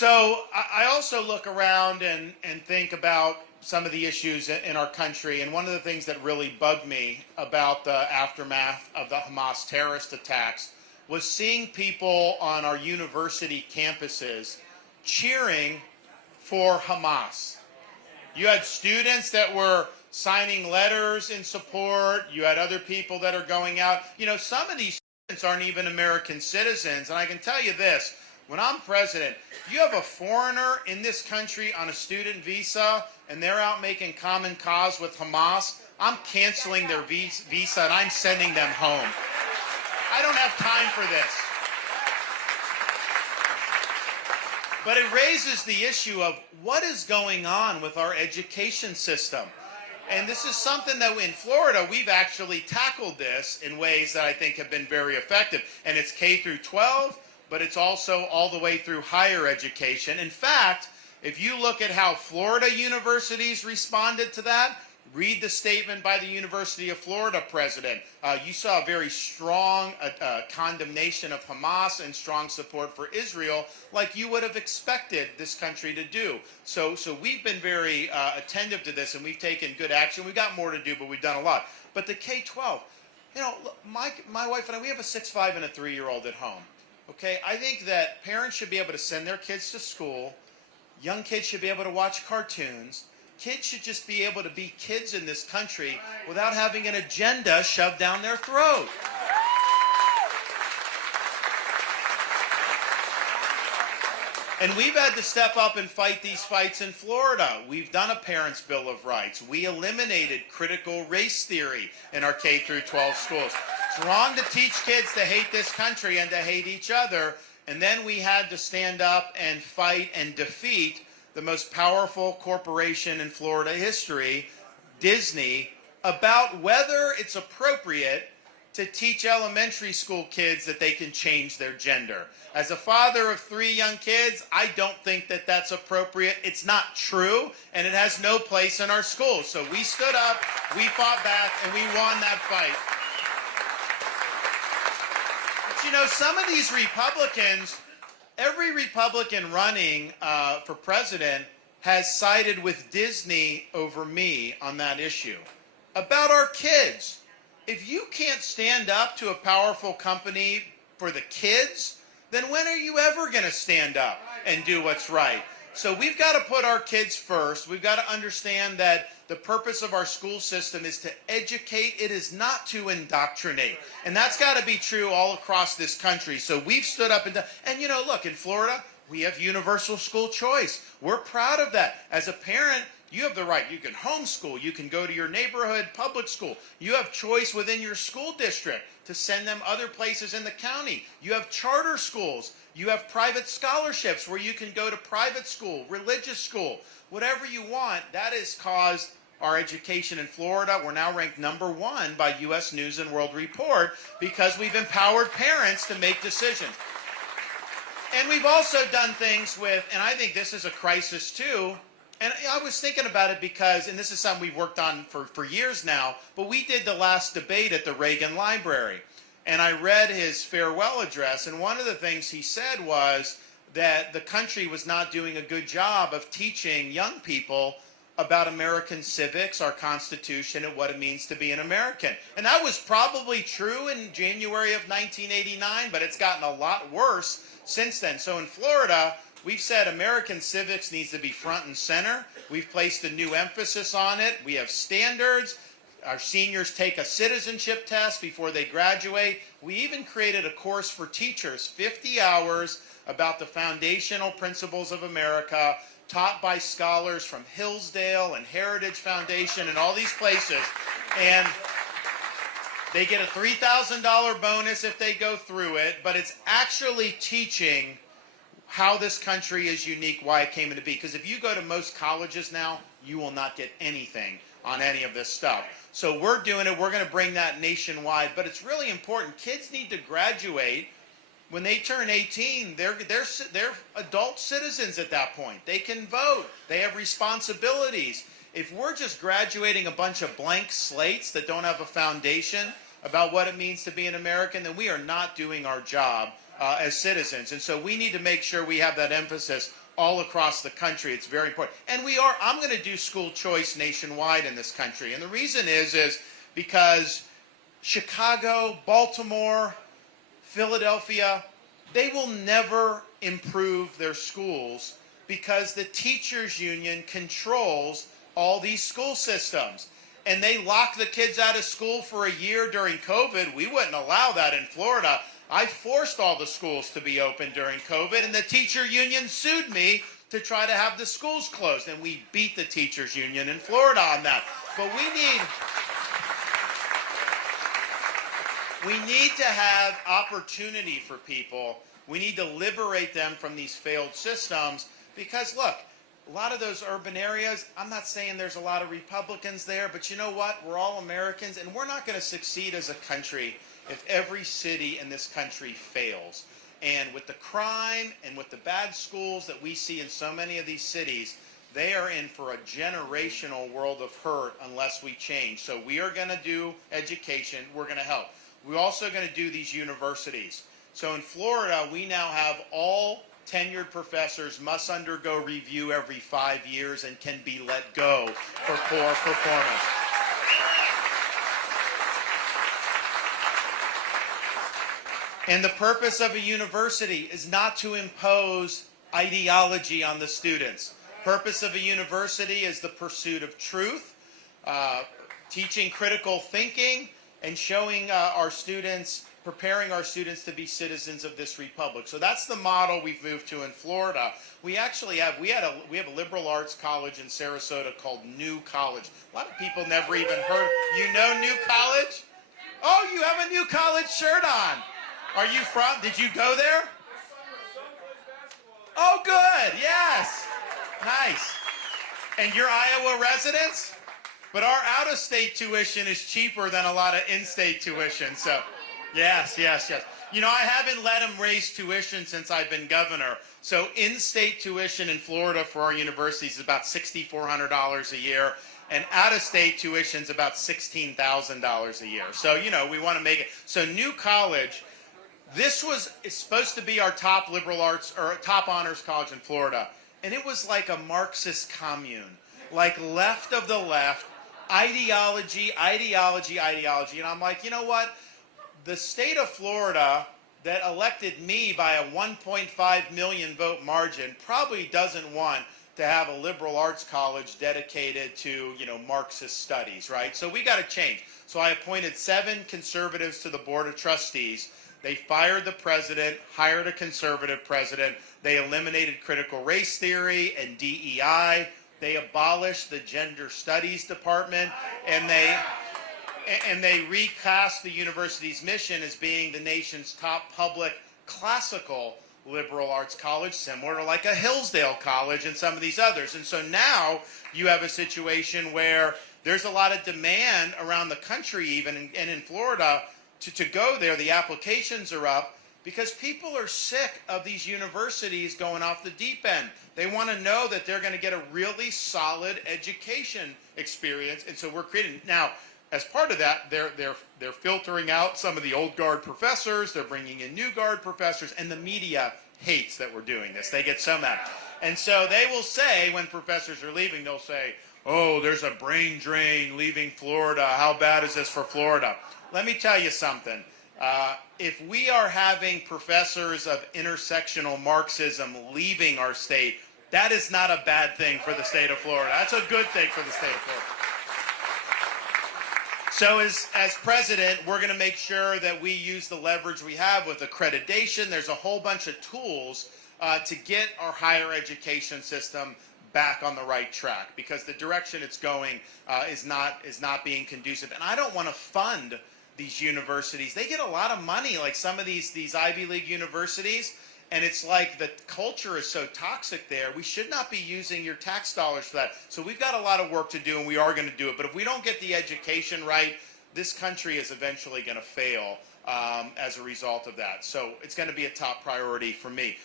So I also look around and think about some of the issues in our country. And one of the things that really bugged me about the aftermath of the Hamas terrorist attacks was seeing people on our university campuses cheering for Hamas. You had students that were signing letters in support. You had other people that are going out. You know, some of these students aren't even American citizens. And I can tell you this, when I'm president, if you have a foreigner in this country on a student visa and they're out making common cause with Hamas, I'm canceling their visa and I'm sending them home. I don't have time for this. But it raises the issue of what is going on with our education system. And this is something that in Florida, we've actually tackled this in ways that I think have been very effective. And it's K through 12, but it's also all the way through higher education. In fact, if you look at how Florida universities responded to that, read the statement by the University of Florida president. You saw a very strong condemnation of Hamas and strong support for Israel, like you would have expected this country to do. So we've been very attentive to this, and we've taken good action. We've got more to do, but we've done a lot. But the K-12, you know, my wife and I, we have a 6'5" and a 3-year-old at home. Okay, I think that parents should be able to send their kids to school. Young kids should be able to watch cartoons. Kids should just be able to be kids in this country without having an agenda shoved down their throat. And we've had to step up and fight these fights in Florida. We've done a Parents' Bill of Rights. We eliminated critical race theory in our K through 12 schools. It's wrong to teach kids to hate this country and to hate each other. And then we had to stand up and fight and defeat the most powerful corporation in Florida history, Disney, about whether it's appropriate to teach elementary school kids that they can change their gender. As a father of 3 young kids, I don't think that that's appropriate. It's not true, and it has no place in our schools. So we stood up, we fought back, and we won that fight. But you know, some of these Republicans, every Republican running for president has sided with Disney over me on that issue. About our kids. If you can't stand up to a powerful company for the kids, then when are you ever going to stand up and do what's right? So we've got to put our kids first. We've got to understand that the purpose of our school system is to educate. It is not to indoctrinate. And that's got to be true all across this country. So we've stood up and you know, look, in Florida, we have universal school choice. We're proud of that. As a parent, you have the right. You can homeschool. You can go to your neighborhood public school. You have choice within your school district to send them other places in the county. You have charter schools. You have private scholarships where you can go to private school, religious school, whatever you want. That has caused our education in Florida. We're now ranked #1 by U.S. News and World Report because we've empowered parents to make decisions. And we've also done things with, and I think this is a crisis too, and I was thinking about it because, and this is something we've worked on for years now, but we did the last debate at the Reagan Library. And I read his farewell address, and one of the things he said was that the country was not doing a good job of teaching young people about American civics, our Constitution, and what it means to be an American. And that was probably true in January of 1989, but it's gotten a lot worse since then. So in Florida, we've said American civics needs to be front and center. We've placed a new emphasis on it. We have standards. Our seniors take a citizenship test before they graduate. We even created a course for teachers, 50 hours, about the foundational principles of America, taught by scholars from Hillsdale and Heritage Foundation and all these places. And they get a $3,000 bonus if they go through it, but it's actually teaching how this country is unique, why it came into being. Because if you go to most colleges now, you will not get anything on any of this stuff. So we're doing it. We're going to bring that nationwide. But it's really important. Kids need to graduate. When they turn 18, they're adult citizens at that point. They can vote. They have responsibilities. If we're just graduating a bunch of blank slates that don't have a foundation about what it means to be an American, then we are not doing our job as citizens. And so we need to make sure we have that emphasis all across the country. It's very important. And I'm going to do school choice nationwide in this country. And the reason is because Chicago, Baltimore, Philadelphia, they will never improve their schools because the teachers union controls all these school systems. And they lock the kids out of school for a year during COVID. We wouldn't allow that in Florida. I forced all the schools to be open during COVID, and the teacher union sued me to try to have the schools closed. And we beat the teachers union in Florida on that. But we need to have opportunity for people. We need to liberate them from these failed systems because, look, a lot of those urban areas, I'm not saying there's a lot of Republicans there, but you know what? We're all Americans, and we're not going to succeed as a country if every city in this country fails. And with the crime and with the bad schools that we see in so many of these cities, they are in for a generational world of hurt unless we change. So we are going to do education. We're going to help. We're also going to do these universities. So in Florida, we now have all tenured professors must undergo review every 5 years and can be let go for poor performance. And the purpose of a university is not to impose ideology on the students. Purpose of a university is the pursuit of truth, teaching critical thinking, and showing our students, preparing our students to be citizens of this republic. So that's the model we've moved to in Florida. We actually have we have a liberal arts college in Sarasota called New College. A lot of people never even heard. You know New College? Oh, you have a New College shirt on. Are you from? Did you go there? Oh, good. Yes. Nice. And you're Iowa residents? But our out-of-state tuition is cheaper than a lot of in-state tuition. So, yes. You know, I haven't let them raise tuition since I've been governor. So in-state tuition in Florida for our universities is about $6,400 a year. And out-of-state tuition is about $16,000 a year. So, you know, we want to make it. So New College, this was supposed to be our top liberal arts or top honors college in Florida. And it was like a Marxist commune, like left of the left, ideology. And I'm like, you know what? The state of Florida that elected me by a 1.5 million vote margin probably doesn't want to have a liberal arts college dedicated to, you know, Marxist studies, right? So we got to change. So I appointed 7 conservatives to the board of trustees. They fired the president, hired a conservative president. They eliminated critical race theory and DEI. They abolished the gender studies department, and they recast the university's mission as being the nation's top public classical liberal arts college, similar to like a Hillsdale College and some of these others. And so now you have a situation where there's a lot of demand around the country, even and in Florida, to go there. The applications are up because people are sick of these universities going off the deep end. They want to know that they're going to get a really solid education experience, and so we're creating now. As part of that, they're filtering out some of the old guard professors. They're bringing in new guard professors, and the media hates that we're doing this. They get so mad, and so they will say when professors are leaving, they'll say, "Oh, there's a brain drain leaving Florida. How bad is this for Florida?" Let me tell you something. If we are having professors of intersectional Marxism leaving our state, that is not a bad thing for the state of Florida. That's a good thing for the state of Florida. So as president, we're going to make sure that we use the leverage we have with accreditation. There's a whole bunch of tools to get our higher education system back on the right track, because the direction it's going is not being conducive. And I don't want to fund these universities. They get a lot of money, like some of these Ivy League universities, and it's like the culture is so toxic there. We should not be using your tax dollars for that. So we've got a lot of work to do, and we are going to do it. But if we don't get the education right, this country is eventually going to fail as a result of that. So it's going to be a top priority for me.